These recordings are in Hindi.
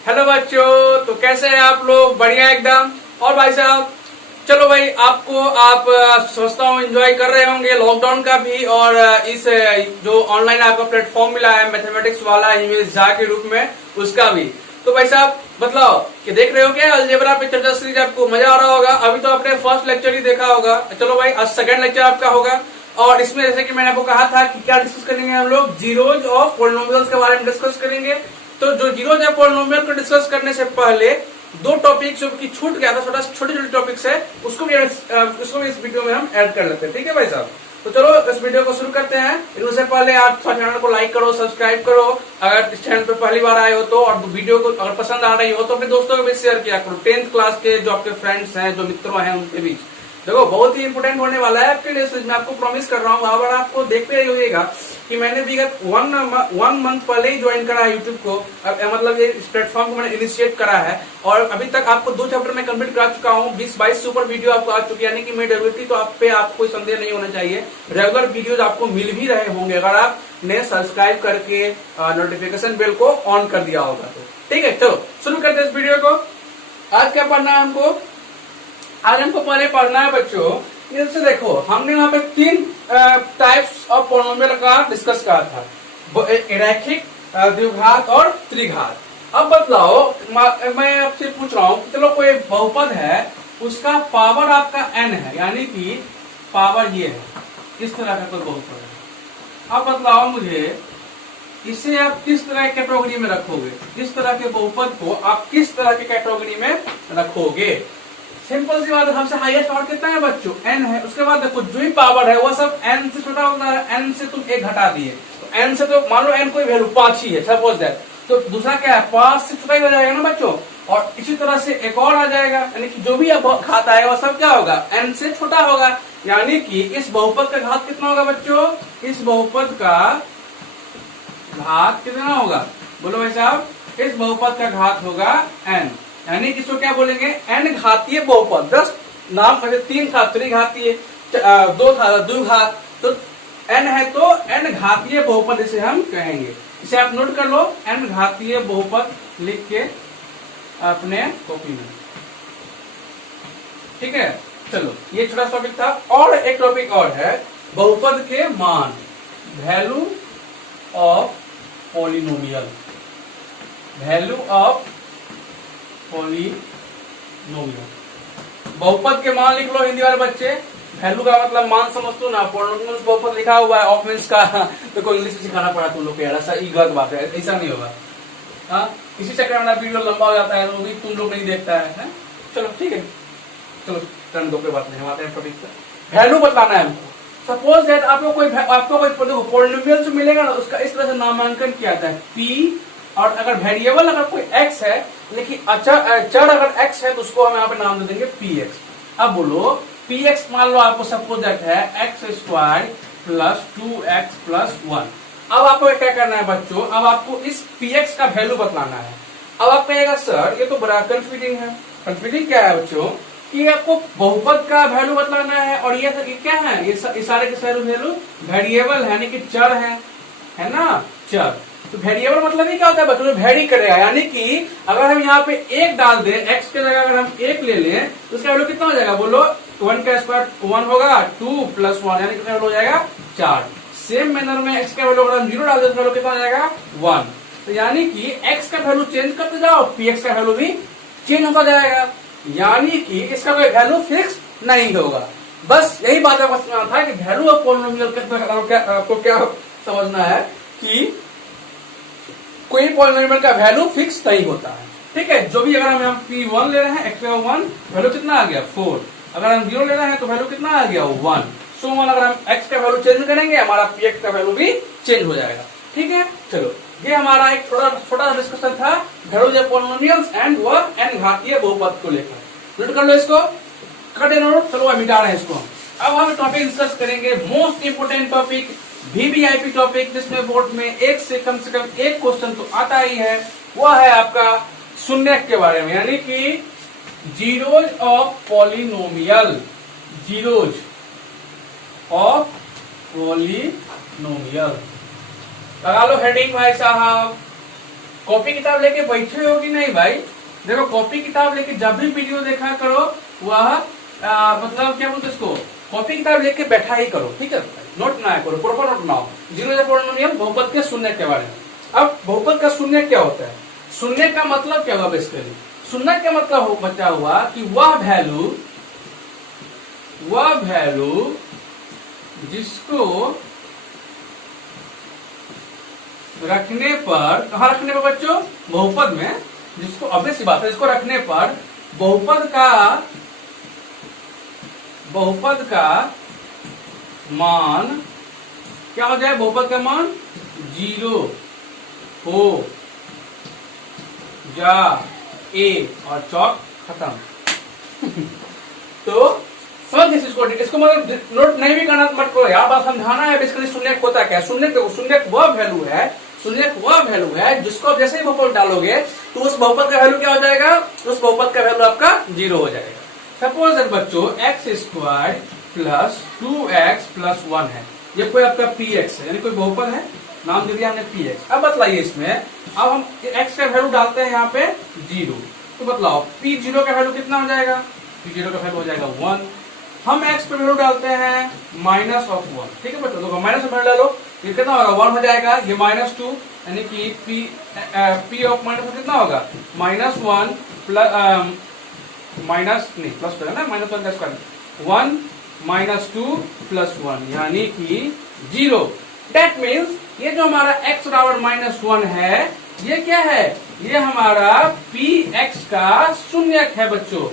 हेलो बच्चों, तो कैसे हैं आप लोग? बढ़िया एकदम। और भाई साहब चलो भाई, आप समझता हूँ एंजॉय कर रहे होंगे लॉकडाउन का भी, और इस जो ऑनलाइन आपका प्लेटफॉर्म मिला है मैथमेटिक्स वाला इमेज झा के रूप में, उसका भी। तो भाई साहब बतलाओ कि देख रहे हो क्या अलजेब्रा पे चर्चा सीरीज? आपको मजा आ रहा होगा। अभी तो आपने फर्स्ट लेक्चर ही देखा होगा। चलो भाई, आज सेकंड लेक्चर आपका होगा। और इसमें जैसे कि मैंने आपको कहा था कि क्या डिस्कस करेंगे हम लोग, जीरोज ऑफ पॉलिनोमियल्स के बारे में डिस्कस करेंगे। तो जो जीरोज ऑफ पॉलिनोमियल को डिस्कस करने से पहले दो टॉपिक जो कि छूट गया था, छोटे छोटे टॉपिक्स है, उसको भी इस वीडियो में हम ऐड कर लेते हैं। ठीक है भाई साहब, तो चलो इस वीडियो को शुरू करते हैं। उससे पहले आप चैनल को लाइक करो, सब्सक्राइब करो अगर इस चैनल पे पहली बार आए हो तो, और वीडियो को अगर पसंद आ रही हो तो अपने दोस्तों के बीच शेयर किया करो। 10th क्लास के जो आपके फ्रेंड्स हैं, जो मित्रों हैं, उनके बीच। देखो बहुत ही इंपोर्टेंट होने वाला है आपके लिए, मैं आपको प्रॉमिस कर रहा हूँ। अगर आपको देखते रही होगा कि मैंने विगत वन मंथ पहले ही ज्वाइन करा है यूट्यूब को, मतलब ये इस प्लेटफॉर्म को मैंने इनिशिएट करा है, और अभी तक आपको 2 चैप्टर में कंप्लीट करा चुका हूँ। 20-22 सुपर वीडियो आपको आ चुकी है, यानी कि मेरी रेगुलरिटी तो आप पे आपको कोई संदेह नहीं होना चाहिए। रेगुलर वीडियोज आपको मिल भी रहे होंगे अगर आपने सब्सक्राइब करके नोटिफिकेशन बेल को ऑन कर दिया होगा तो। ठीक है, चलो शुरू करते हैं इस वीडियो को। आज क्या पढ़ना है हमको? आज हमको पहले पढ़ना है बच्चों, जैसे देखो हमने यहाँ पे 3 टाइप्स ऑफ पॉलिनोमियल का डिस्कस करा था, रैखिक, द्विघात और त्रिघात। अब बतलाओ, मैं आपसे पूछ रहा हूँ, चलो कोई बहुपद है, उसका पावर आपका n है, यानी कि पावर ये है, इस तरह का कोई बहुपद है। अब बतलाओ मुझे, इसे आप किस तरह की कैटेगरी में रखोगे? इस तरह के बहुपद को आप किस तरह की कैटेगरी में रखोगे? सिंपल सी बात है, हमसे हाईएस्ट पावर कितना है बच्चों? n है। उसके बाद देखो जो भी पावर है वो सब n से छोटा होता है। n से तुम 1 घटा दिए तो n से, तो मान लो n कोई वैल्यू 5 ही है, सपोज दैट, तो दूसरा क्या है? 5 से छोटा ही हो जाएगा ना बच्चों। और इसी तरह से एक और आ जाएगा, यानी कि जो भी अब घात आएगा वो सब क्या होगा? n से छोटा होगा। यानी कि इस बहुपद का घात कितना होगा बच्चों? इस बहुपद का घात कितना होगा? बोलो भाई साहब। इस बहुपद का घात होगा n, यानी कि इसको क्या बोलेंगे? n घातीय बहुपद। 10 नाम 3 था त्रिघातीय, 2 था द्विघात, तो n है तो n घातीय बहुपद इसे हम कहेंगे। इसे आप नोट कर लो, n घातीय बहुपद लिख के अपने कॉपी में। ठीक है, चलो ये छोटा टॉपिक था। और एक टॉपिक और है, बहुपद के मान, value of polynomial. Value of polynomial, बहुपद के मान लिख लो हिंदी वाले बच्चे। वैल्यू का मतलब मान समझ लो ना, पॉलिनोमियल बहुपद लिखा हुआ है ऑफ मीन्स का तो कोई इंग्लिश सिखाना पड़ा तुम लोग को यार, ऐसा ये गलत बात है, ऐसा नहीं होगा। हाँ, इसी चक्कर में वीडियो लंबा हो जाता है, वो भी तुम लोग नहीं देखता है। चलो ठीक है, चलो टर्न दो, कोई बात नहीं, हम आते हैं टॉपिक पे। वैल्यू बताना है हमको। सपोज दैट आपको कोई पॉलिनोमियल जो मिलेगा ना, उसका इस तरह से नामांकन किया जाता है पी, और अगर वेरिएबल अगर कोई x है, लेकिन चर अगर x है तो उसको हम यहाँ पे नाम दे देंगे px। अब बोलो px मान लो आपको सपोज दैट है x² प्लस 2x प्लस 1। अब आपको क्या करना है बच्चों? अब आपको इस px का वैल्यू बतलाना है। अब आप कहेगा सर ये तो बड़ा कंफ्यूजिंग है। कंफ्यूजिंग क्या है बच्चों? कि आपको बहुपद का वैल्यू बतलाना है, और ये क्या है? ये सारे के सारे वैल्यू वेरिएबल है, यानी कि चर है ना, चर। तो वेरिएबल मतलब ही क्या होता है बच्चों? वेरी करेगा, यानी कि अगर हम यहाँ पे 1 डाल दें, x के जगह अगर हम 1 ले लें तो उसका वैल्यू कितना हो जाएगा? बोलो 1 का स्क्वायर 1 होगा, 2 प्लस 1 यानी कितना हो जाएगा? 4। सेम मैनर में x का वैल्यू अगर हम 0 डाल दें तो वैल्यू कितना हो जाएगा? 1। तो यानी कि x का वैल्यू चेंज करते जाओ, px का वैल्यू भी चेंज होता जाएगा, यानी कि इसका कोई वैल्यू फिक्स नहीं होगा। बस यही बात आपको समझना था कि वैल्यू ऑफ पॉलिनोमियल आपको क्या समझना है कि कोई पॉलिनोमियल का वैल्यू फिक्स नहीं होता है। ठीक है, जो भी अगर हम यहाँ p1 ले रहे हैं, x1 वैल्यू कितना आ गया? 4। अगर हम 0 ले रहे हैं तो वैल्यू कितना आ गया? 1। सो अगर हम x का वैल्यू चेंज करेंगे, हमारा px का वैल्यू भी चेंज हो जाएगा। ठीक है, चलो ये हमारा एक छोटा डिस्कशन था वैल्यूज ऑफ पॉलिनोमियल्स एंड वह n घातीय बहुपद को लेकर। नोट कर लो इसको, कर देना नोट। चलो मिटा रहे हैं इसको। अब हम टॉपिक डिस्कस करेंगे, most important topic, VVIP topic, जिसमें बोर्ड में से कम एक क्वेश्चन तो आता ही है। वह है आपका शून्यक के बारे में, यानी कि zeros of polynomial. Zeros of polynomial लगा लो हेडिंग भाई साहब। कॉपी किताब लेके बैठे हो कि नहीं भाई? देखो कॉपी किताब लेके जब भी वीडियो देखा करो वह मतलब क्या बोलते इसको, कॉपी किताब लेके बैठा ही करो, ठीक है? नोट ना करो, प्रॉपर नोट बनाओ जीरो पॉलिनोमियल बहुपद के शून्य के बारे में। अब बहुपद का शून्य क्या होता है? शून्य का मतलब क्या हुआ बेसिकली? शून्य का मतलब बचा हुआ कि वह वैल्यू जिसको रखने पर, कहाँ रखने पर बच्चों? बहुपद में। जिसको ऑब्वियस सी बात है, इसको रखने पर बहुपद का मान क्या हो जाए? बहुपद का मान 0 हो जाए और चौक खत्म। तो समझ इसको मतलब नोट नहीं भी करना मत करो यार, बात समझाना है। बेसिकली शून्य होता क्या? शून्य वह वैल्यू है जिसको जिससे ही बहुपद डालोगे तो उस बहुपद का वैल्यू क्या हो जाएगा? उस बहुपद का वैल्यू आपका 0 हो जाएगा। सपोज दैट बच्चों x² प्लस 2x प्लस 1 है, ये कोई आपका px है, यानी कोई बहुपद है, नाम दे दिया हमने px। अब बतलाइए इसमें, अब हम x का वैल्यू डालते हैं यहाँ पे 0, तो बतलाओ p0 का वैल्यू कितना हो जाएगा? p0 का वैल्यू हो जाएगा 1। हम x पे वैल्यू डालते हैं -1, ठीक है बच्चों? तो माइनस वैल्यू डालो, ये कितना होगा? 1 हो जाएगा। ये -2 यानी कि p ऑफ माइनस कितना होगा? -1 प्लस माइनस नहीं प्लस हो ना, -1 का स्क्वायर 1 -2 प्लस 1 यानी कि 0। दैट मीन्स ये जो हमारा x बराबर -1 है, ये क्या है? ये हमारा px का शून्यक है बच्चों।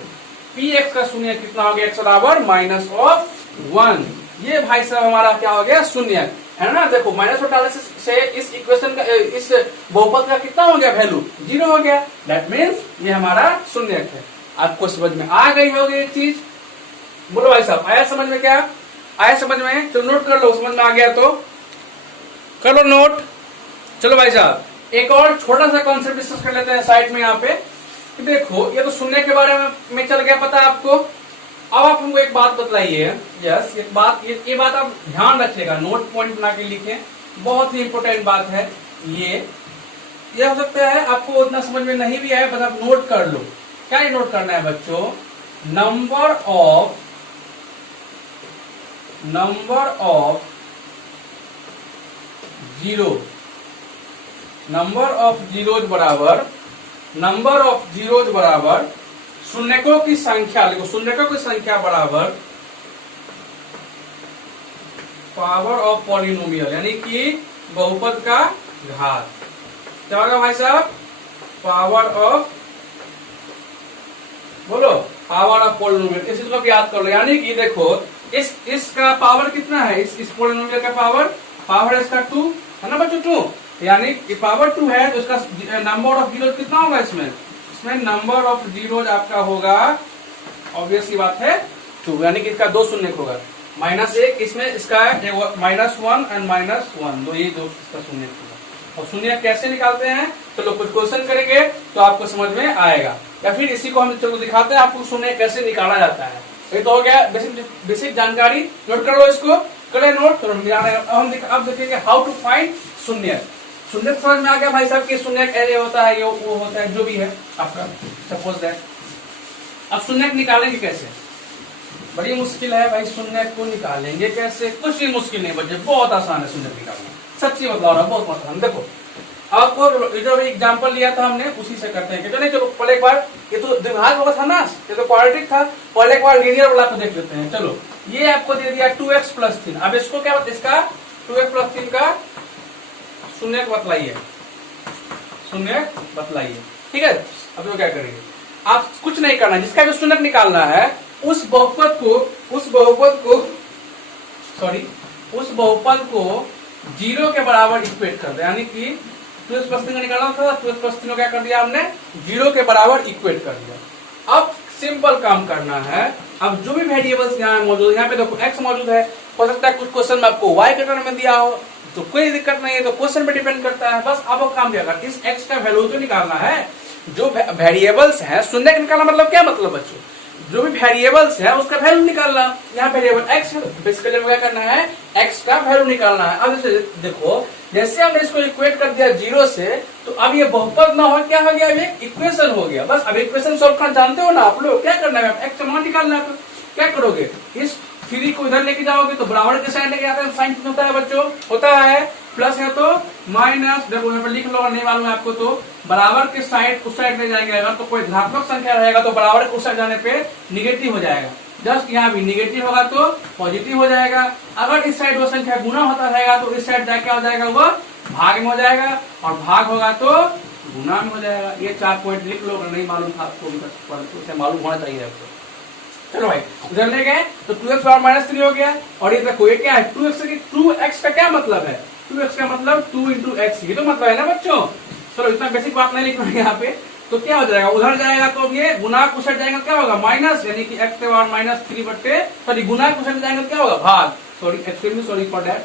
px का शून्यक कितना हो गया? x बराबर -1। ये भाई साहब हमारा क्या हो गया? शून्यक है ना। देखो -1 डालने से इस इक्वेशन का, इस बहुपद का कितना हो गया? वैल्यू 0 हो गया। दैट मीन्स ये हमारा शून्यक है। आपको समझ में आ गई होगी एक चीज? बोलो भाई साहब, आया समझ में? क्या आया समझ में? चलो नोट कर लो, समझ में आ गया तो कर लो नोट। चलो भाई साहब एक और छोटा सा कॉन्सेप्ट डिस्कस कर लेते हैं साइड में यहाँ पे। देखो ये तो शून्य के बारे में चल गया पता आपको। अब आप हमको एक बात बतलाइए। यस, एक बात, ये बात आप ध्यान रखिएगा, नोट पॉइंट बना के लिखें, बहुत ही इंपोर्टेंट बात है ये हो सकता है आपको उतना समझ में नहीं भी आए, बस आप नोट कर लो। क्या ये नोट करना है बच्चों? नंबर ऑफ जीरोज बराबर शून्यकों की संख्या। देखो शून्यकों की संख्या बराबर पावर ऑफ पॉलिनोमियल, यानी कि बहुपद का घात। क्या होगा भाई साहब? पावर ऑफ, बोलो, पावर ऑफ पॉलिनोमियल। इस चीज को याद कर लो। यानी कि देखो इसका पावर कितना है? इस पॉलिनोमियल का पावर इसका 2 है ना बच्चों? 2 यानी कि पावर 2 है तो इसका नंबर ऑफ जीरो कितना होगा? इसमें नंबर ऑफ जीरो आपका होगा, ऑब्वियस सी बात है, 2, यानी कि इसका 2 शून्य होगा। -1 इसमें इसका -1 एंड -1 दो, ये 2 इसका शून्य होगा। और शून्य कैसे निकालते हैं? चलो कुछ क्वेश्चन करेंगे तो आपको समझ में आएगा, या फिर इसी को हम चलो दिखाते हैं आपको शून्य कैसे निकाला जाता है। ये तो हो गया बेसिक जानकारी। नोट कर लो इसको, करें नोट। अब देखेंगे हाउ टू फाइंड शून्य। शून्य समझ में आ गया भाई साहब कि शून्य कैसे होता है, वो होता है जो भी है आपका, सपोज दैट। अब शून्य निकालेंगे कैसे? बड़ी मुश्किल है भाई, शून्य को निकालेंगे कैसे? कुछ भी मुश्किल नहीं बच्चे, बहुत आसान है शून्य निकालना, सच्ची बता रहा हूँ, बहुत आसान। देखो आपको जो भी एग्जाम्पल लिया था हमने उसी से करते हैं। चलो नहीं, चलो पहले एक बार, ये तो दिमाग होगा था ना, ये तो क्वाड्रेटिक था, पहले एक बार लीनियर वाला को देख लेते हैं। चलो ये आपको दे दिया 2x + 3। अब इसको क्या, इसका 2x + 3 का शून्य बतलाइए, शून्य बतलाइए, ठीक है? अब तो क्या करेंगे, आप कुछ नहीं करना, जिसका भी शून्य निकालना है उस बहुपद को 0 के बराबर इक्वेट कर दे। यानी कि 2x + 3 का निकालना था, 2x + 3 क्या कर दिया हमने? 0 के बराबर इक्वेट कर दिया। अब सिंपल काम करना है। अब जो भी वेरिएबल्स यहाँ मौजूद है, यहाँ पे देखो x मौजूद है, हो सकता है कुछ क्वेश्चन में आपको y के टर्म में दिया हो, तो कोई दिक्कत नहीं है, तो क्वेश्चन पे डिपेंड करता है। बस आपको काम क्या करना, इस x का वैल्यू तो निकालना है। जो वेरिएबल्स हैं, शून्य निकालना मतलब क्या मतलब बच्चों? जो भी वेरिएबल्स है उसका वैल्यू निकालना। यहाँ वेरिएबल एक्स है, बेसिकली क्या करना है, एक्स का वैल्यू निकालना है। अब जैसे देखो, जैसे हमने इसको इक्वेट कर दिया 0 से, तो अब ये बहुपद ना हो, क्या हो गया, ये इक्वेशन हो गया। बस अब इक्वेशन सॉल्व करना जानते हो ना आप लोग, क्या करना है, एक्स का मान निकालना है। तो क्या करोगे, इस 3 को इधर लेके जाओगे तो बराबर के साइड लेके जाते हैं, साइन कितना होता है बच्चों, होता है प्लस है तो माइनस, देखो यहाँ पर लिख लो, नहीं मालूम है आपको तो बराबर के साइड उस साइड ले जाएंगे। अगर तो कोई धनात्मक संख्या रहेगा तो बराबर के उस साइड जाने पे निगेटिव हो जाएगा। जस्ट यहाँ भी निगेटिव होगा तो पॉजिटिव हो जाएगा। अगर इस साइड वो संख्या गुना होता रहेगा तो इस साइड जाके क्या हो जाएगा, वो भाग में हो जाएगा, और भाग होगा तो गुना में हो जाएगा। ये 4 पॉइंट लिख लो, अगर नहीं मालूम था आपको, मालूम होना चाहिए आपको। चलो भाई, उधर ले गए तो 2x पावर -3 हो गया। और ये देखो, ये क्या है, 2x का क्या मतलब है, 2x का मतलब 2 into x, ये तो मतलब है ना बच्चों। चलो इतना बेसिक बात नहीं लिख रहे हैं यहाँ पे। तो क्या हो जाएगा, उधर जाएगा तो अब ये गुना को साइड जाएगा, क्या होगा, माइनस, यानी कि x के पावर -3 बट्टे, सॉरी गुना को साइड जाएगा, क्या होगा, भाग, sorry excuse me, sorry for that,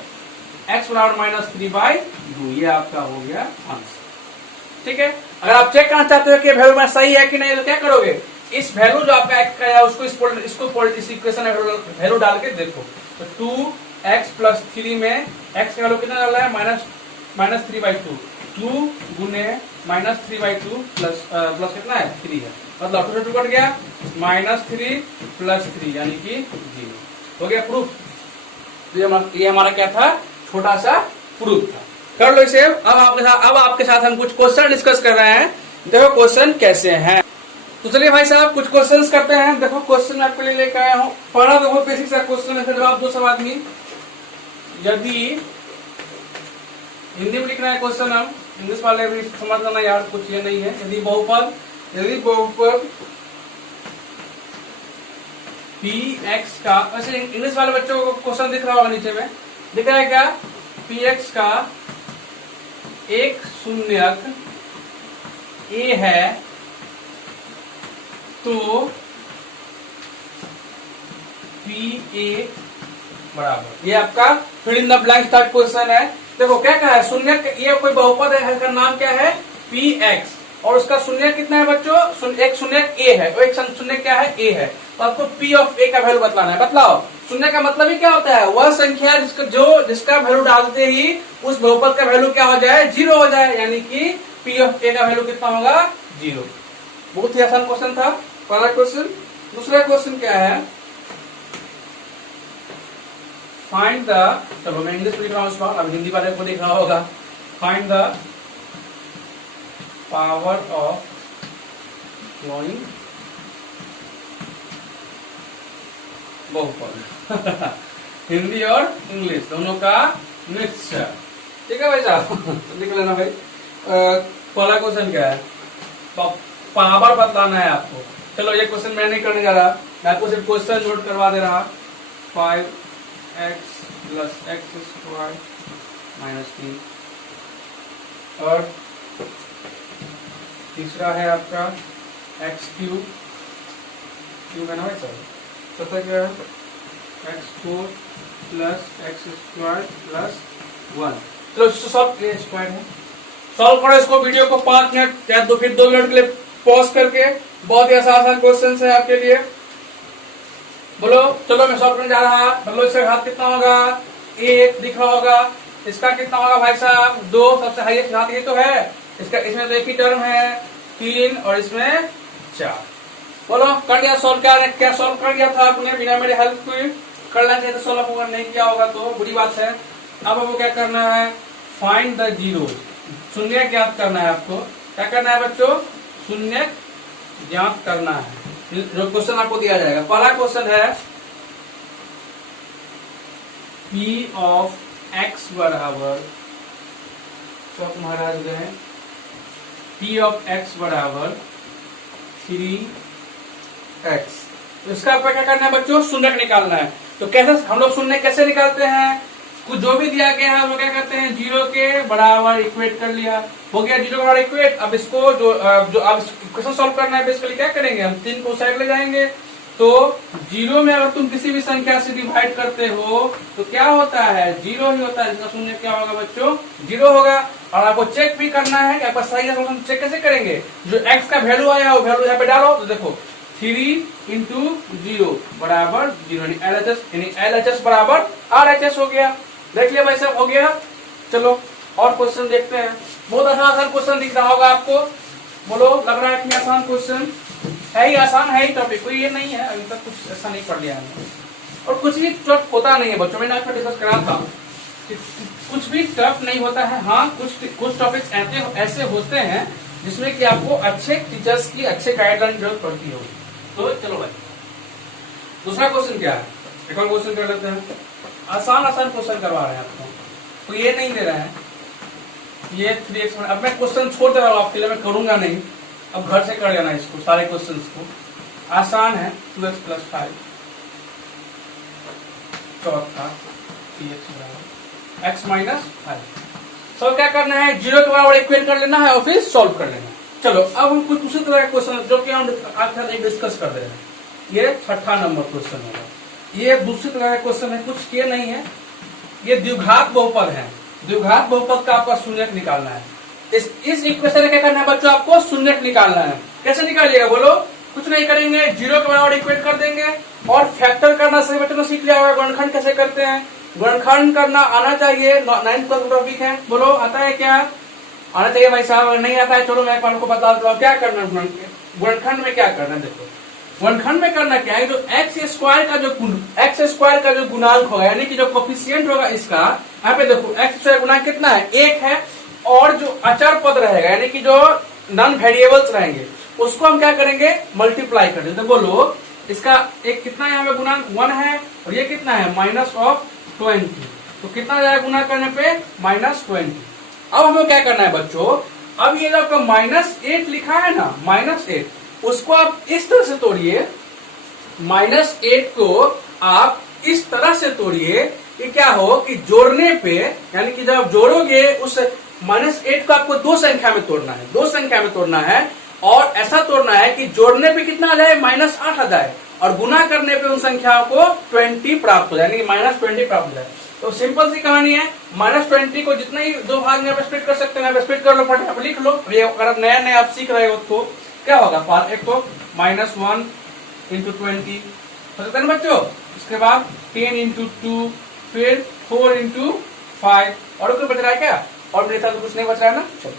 x बराबर -3/2, ये आपका हो गया आंसर। ठीक है, अगर आप चेक करना चाहते हो कि वैल्यू में सही है कि नहीं, तो क्या करोगे, इस वैल्यू जो आपका x का है उसको इस इक्वेशन में वैल्यू डाल के देखो। तो 2x + 3 में x का वैल्यू कितना डाला है, -3/2, 2 गुने -3/2 प्लस कितना है, 3 है, मतलब 2 कट गया, -3 + 3 यानी कि 0 हो गया प्रूफ। ये हमारा क्या था, छोटा सा प्रूफ था। कर लो इसे। अब आपके साथ हम कुछ क्वेश्चन डिस्कस कर रहे हैं। देखो क्वेश्चन कैसे हैं। तो चलिए भाई साहब कुछ क्वेश्चंस करते हैं। देखो क्वेश्चन आपके लिए लेकर आया हूँ, पढ़ा देखो, बेसिक सा क्वेश्चन है, जवाब दो सब आदमी। यदि हिंदी में लिखना है क्वेश्चन, हम इंग्लिश वाले भी समझ लेना यार, कुछ ये नहीं है। यदि बहुपद px का, वैसे इंग्लिश वाले बच्चों को क्वेश्चन दिख रहा होगा नीचे में, दिख रहा है क्या, px का एक शून्यक a है तो PA बराबर, ये आपका fill in the blank start question है। देखो क्या कहा है, शून्य, ये कोई बहुपद है, इसका नाम क्या है, px, और उसका शून्य कितना है बच्चों, एक शून्य a है, और एक शून्य क्या है, a है। तो आपको p ऑफ a का वैल्यू बतलाना है। बतलाओ, शून्य का मतलब ही क्या होता है, वह संख्या जिसका वैल्यू डालते ही उस बहुपद का वैल्यू क्या हो जाए, 0 हो जाए, यानी कि p ऑफ a का वैल्यू कितना होगा, 0। बहुत ही आसान क्वेश्चन था पहला क्वेश्चन। दूसरा क्वेश्चन क्या है, फाइंड द, चलो मैं इंग्लिश में लिख रहा हूँ इस बार, अब हिंदी वाले को दिख रहा होगा, find the power of flowing बहुपद हिंदी और इंग्लिश दोनों का मिक्सचर। ठीक है भाई साहब, लिख लेना भाई। पहला क्वेश्चन क्या है, पावर बतलाना है आपको। चलो ये क्वेश्चन मैं नहीं करने जा रहा, मैं आपको सिर्फ क्वेश्चन नोट करवा दे रहा। 5x + x² - 3, और तीसरा है आपका x³ है ना भाई साहब, चौथा क्या है, x4 + x² + 1। चलो सॉल्व, ये स्क्वायर है, सॉल्व करो इसको, वीडियो को 5 मिनट या फिर 2 मिनट के लिए पॉज करके। बहुत ही आसान क्वेश्चन है आपके लिए। बोलो, चलो मैं सॉल्व करने जा रहा। बोलो इसका घात कितना होगा, 1 दिख रहा होगा, इसका कितना होगा भाई साहब, 2, सबसे हाईएस्ट घात ये तो है इसका, इसमें तो एक ही टर्म है 3, और इसमें 4। बोलो कर दिया सॉल्व, क्या सॉल्व कर दिया था आपने बिना मेरे हेल्प के, करना चाहिए तो सॉल्व होगा, नहीं किया होगा तो बुरी बात है। अब आपको क्या करना है, फाइंड द जीरो, शून्य ज्ञात करना है आपको। क्या करना है बच्चों, शून्य ज्ञात करना है। जो क्वेश्चन आपको दिया जाएगा, पहला क्वेश्चन है P ऑफ x बराबर, तो महाराज गए, P ऑफ x बराबर 3x। तो इसका आपको क्या करना है बच्चों, शून्य निकालना है। तो कैसे हम लोग शून्य कैसे निकालते हैं, कुछ जो भी दिया गया है वो क्या करते हैं, 0 के बराबर इक्वेट कर लिया, हो गया 0 के बराबर इक्वेट। अब इसको जो अब क्वेश्चन सॉल्व करना है, बेसिकली क्या करेंगे, हम 3 को साइड ले जाएंगे। तो 0 में अगर तुम किसी भी संख्या से डिवाइड करते हो तो क्या होता है, 0 ही होता है, इसका शून्य क्या होगा बच्चों, 0 होगा। और आपको चेक भी करना है कि आपका सही है, चेक कैसे करेंगे, जो x का वैल्यू आया वो वैल्यू यहाँ पे डालो। तो देखो 3 इंटू 0 बराबर 0, LHS बराबर RHS हो गया। देख लिया भाई साहब, हो गया। चलो और क्वेश्चन देखते हैं। बहुत आसान क्वेश्चन दिख रहा होगा आपको, बोलो लग रहा है कि आसान क्वेश्चन है ही, आसान है ही टॉपिक, कोई ये नहीं है अभी तक कुछ ऐसा नहीं पढ़ लिया है और कुछ भी टफ होता नहीं है बच्चों। मैंने आपको डिस्कस करा था कि कुछ भी टफ नहीं होता है। हाँ कुछ टॉपिक्स ऐसे होते हैं जिसमें कि आपको अच्छे टीचर्स की अच्छे गाइडलाइन जरूरत पड़ती होगी। तो चलो भाई दूसरा क्वेश्चन क्या है, एक और क्वेश्चन कर लेते हैं। आसान क्वेश्चन करवा रहे हैं आपको, तो ये नहीं दे रहा है ये 3x। अब मैं क्वेश्चन छोड़ दे रहा हूँ आपके लिए, मैं करूंगा नहीं, अब घर से कर लेना इसको, सारे क्वेश्चन को। आसान है 2x + 5 चौथा 3x बराबर x - 5। सब क्या करना है, 0 के बराबर इक्वेट कर लेना है और फिर सॉल्व कर लेना है। चलो अब हम कुछ दूसरी तरह का क्वेश्चन जो कि हम आपके साथ डिस्कस कर रहे हैं, ये छठा नंबर क्वेश्चन होगा। ये दूसरी तरह का क्वेश्चन है, कुछ ये नहीं है, ये द्विघात बहुपद है। द्विघात बहुपद का आपका शून्यक निकालना है। इस इक्वेशन में क्या करना है बच्चों, आपको शून्यक निकालना है। कैसे निकालिएगा बोलो, कुछ नहीं करेंगे, 0 के बराबर इक्वेट कर देंगे और फैक्टर करना सही बच्चों ने सीख लिया होगा। गुणनखंड कैसे करते हैं, गुणनखंड करना आना चाहिए, 9th क्लास टॉपिक है। बोलो आता है क्या, आना चाहिए भाई साहब। अगर नहीं आता है चलो मैं आपको बता देता हूँ क्या करना है। गुणनखंड में क्या करना है, देखो गुणनखंड में करना क्या है, जो x² का जो गुणांक होगा यानी कि जो कोफिशिएंट होगा इसका, यहाँ पे देखो x² गुणांक कितना है, 1 है। और जो अचर पद रहेगा यानी कि जो नॉन वेरिएबल्स रहेंगे उसको हम क्या करेंगे, मल्टीप्लाई कर देंगे। तो बोलो इसका एक कितना यहाँ पे गुणांक 1 है और ये कितना है -20। तो कितना जाएगा गुणा करने पे -20। अब हमें क्या करना है बच्चों, अब ये जो आपका -8 लिखा है ना, -8 उसको आप इस तरह से तोड़िए, -8 को आप इस तरह से तोड़िए कि क्या हो कि जोड़ने पे यानी कि जब आप जोड़ोगे उस -8 को आपको 2 संख्या में तोड़ना है, 2 संख्या में तोड़ना है। और ऐसा तोड़ना है कि जोड़ने पे कितना आ जाए, -8 आ जाए और गुना करने पे उन संख्याओं को 20 प्राप्त हो जाए, यानी कि -20 प्राप्त हो जाए। तो सिंपल सी कहानी है, -20 को जितने ही 2 भाग में आप स्प्लिट कर सकते हैं, स्प्लिट कर लो, फटाफट लिख लो। ये अगर आप नया आप सीख रहे हो तो क्या होगा, एक तो -1 × 20 हो सकता है ना बच्चों। उसके बाद 10 × 2, फिर 4 × 5 और कुछ बच रहा है क्या, और मेरे साथ कुछ नहीं बच रहा है ना। चलो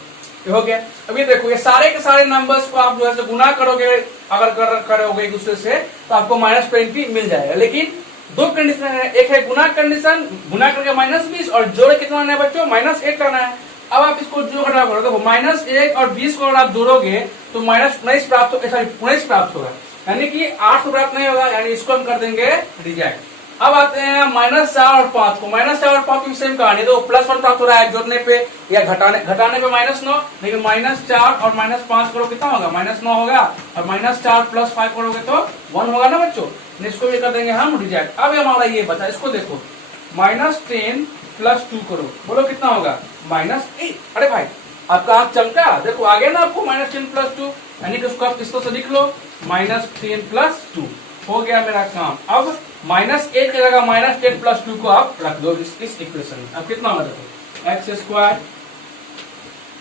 ये हो गया। अब ये देखो ये सारे के सारे नंबर्स को आप जो है गुना करोगे, अगर करोगे एक दूसरे से तो आपको -20 मिल जाएगा। लेकिन 2 कंडीशन है, एक है गुना कंडीशन, गुना करके -20 और जोड़ कितना है बच्चों, -8 करना है। अब आप इसको जो घटा करो, देखो -1 और 20 को अगर आप जोड़ोगे तो -19 प्राप्त होगा, सॉरी 19 प्राप्त होगा, यानी कि 8 प्राप्त नहीं होगा, यानी इसको हम कर देंगे रिजेक्ट। अब आते हैं -4 और 5 को, -4 और 5 की सेम कहानी, तो +1 प्राप्त हो रहा है जोड़ने पे या घटाने पे -9, लेकिन -4 और -5 करो कितना होगा, -9 होगा और -4 + 5 करोगे तो 1 होगा ना बच्चों। इसको भी कर देंगे हम रिजेक्ट। अब हमारा ये बचा, इसको देखो -10 + 2 करो, बोलो कितना होगा, -8। अरे भाई आपका आंख चमका, देखो आ गया ना आपको -10 + 2, यानी कि उसको आप इस तरह से लिख लो, -10 + 2 हो गया मेरा काम। अब -8 की जगह -10 + 2 को आप रख दो इस इक्वेशन में। अब कितना होगा देखो, x²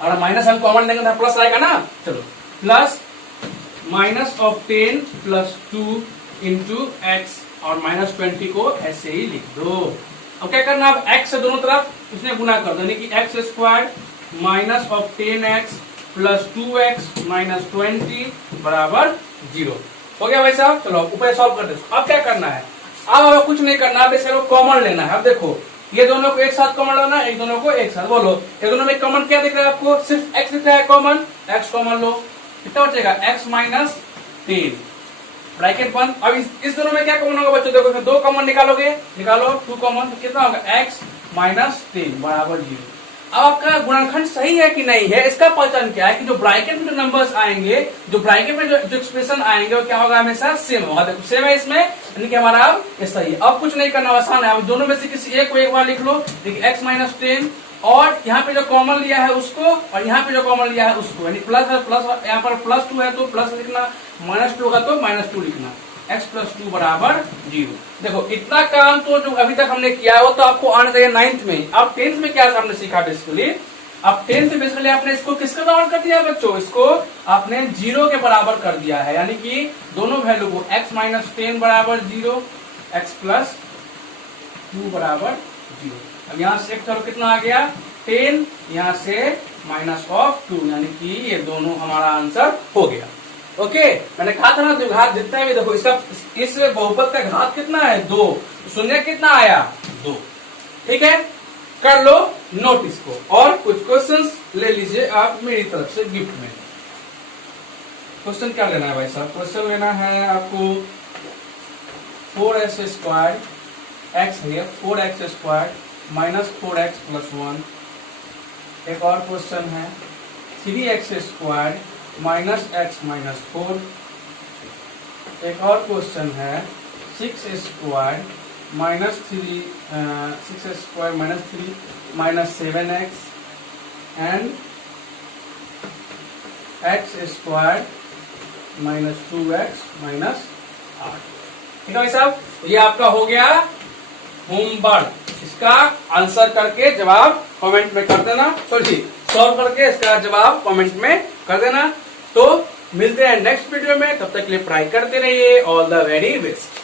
और माइनस हम कॉमन लेंगे तो प्लस आएगा ना। चलो प्लस -10 + 2 × x और -20 को ऐसे ही लिख दो। अब क्या करना, अब x से दोनों तरफ इसने गुना कर दो, यानी कि x² -10x + 2x - 20 बराबर 0 हो गया भाई साहब। चलो ऊपर सॉल्व कर दो। अब क्या करना है, अब कुछ नहीं करना, अब इसको कॉमन लेना है। अब देखो ये दोनों को एक साथ कॉमन लेना है, एक दोनों को एक साथ, बोलो ये दोनों में कॉमन क्या दिख रहा है आपको, सिर्फ x दिख रहा है कॉमन, x कॉमन लो, कितना बचेगा, x - 10 ब्रैकेट बंद। अब इस दोनों में क्या कॉमन होगा बच्चों, देखो 2 कॉमन निकालोगे, निकालो 2 कॉमन, तो कितना होगा, x - 10 बराबर 0। अब आपका गुणनखंड सही है कि नहीं है, इसका पहचान क्या है कि जो ब्रैकेट में जो नंबर्स आएंगे, जो ब्रैकेट में जो एक्सप्रेशन आएंगे वो क्या होगा, हमेशा सेम होगा। देखो सेम है इसमें, यानी कि हमारा अब ये सही है। अब कुछ नहीं करना, आसान है। अब दोनों में से किसी एक को एक बार लिख लो, देखिए x - 10 और यहाँ पे जो कॉमन लिया है उसको और यहाँ पे जो कॉमन लिया है उसको, यानी प्लस है प्लस, यहाँ पर +2 है तो प्लस लिखना, -2 होगा तो -2 लिखना, x + 2 बराबर 0। देखो इतना काम तो जो अभी तक हमने किया है वो तो आपको आना चाहिए 9th में। अब 10th में क्या हमने सीखा, बेसिकली अब 10 से बेसिकली आपने इसको किसके बराबर कर दिया बच्चों, इसको आपने 0 के बराबर कर दिया है, यानी कि दोनों वैल्यू को x माइनस 10 बराबर 0, x प्लस 2 बराबर 0। अब यहाँ से एक तरफ कितना आ गया 10, यहाँ से माइनस ऑफ 2, यानी कि ये दोनों हमारा आंसर हो गया। ओके, मैंने कहा था ना घात जितना भी देखो इसका, इस बहुपद का घात कितना है 2, शून्य कितना आया 2। ठीक है, कर लो नोट इसको, और कुछ क्वेश्चंस ले लीजिए आप मेरी तरफ से गिफ्ट में। क्वेश्चन क्या लेना है भाई साहब, क्वेश्चन लेना है आपको 4x स्क्वायर, x है 4x square minus 4x plus 1। एक और क्वेश्चन है 3x square minus x minus 4। एक और क्वेश्चन है 6 square minus 6 square minus 3 minus 7x and x square minus 2x minus 8। ठीक है भाई साहब, ये आपका हो गया होमवर्क। इसका आंसर करके जवाब कमेंट में कर देना, सॉरी सॉल्व करके इसका जवाब कमेंट में कर देना। तो मिलते हैं नेक्स्ट वीडियो में, तब तक के लिए पढ़ाई करते रहिए। All the very best.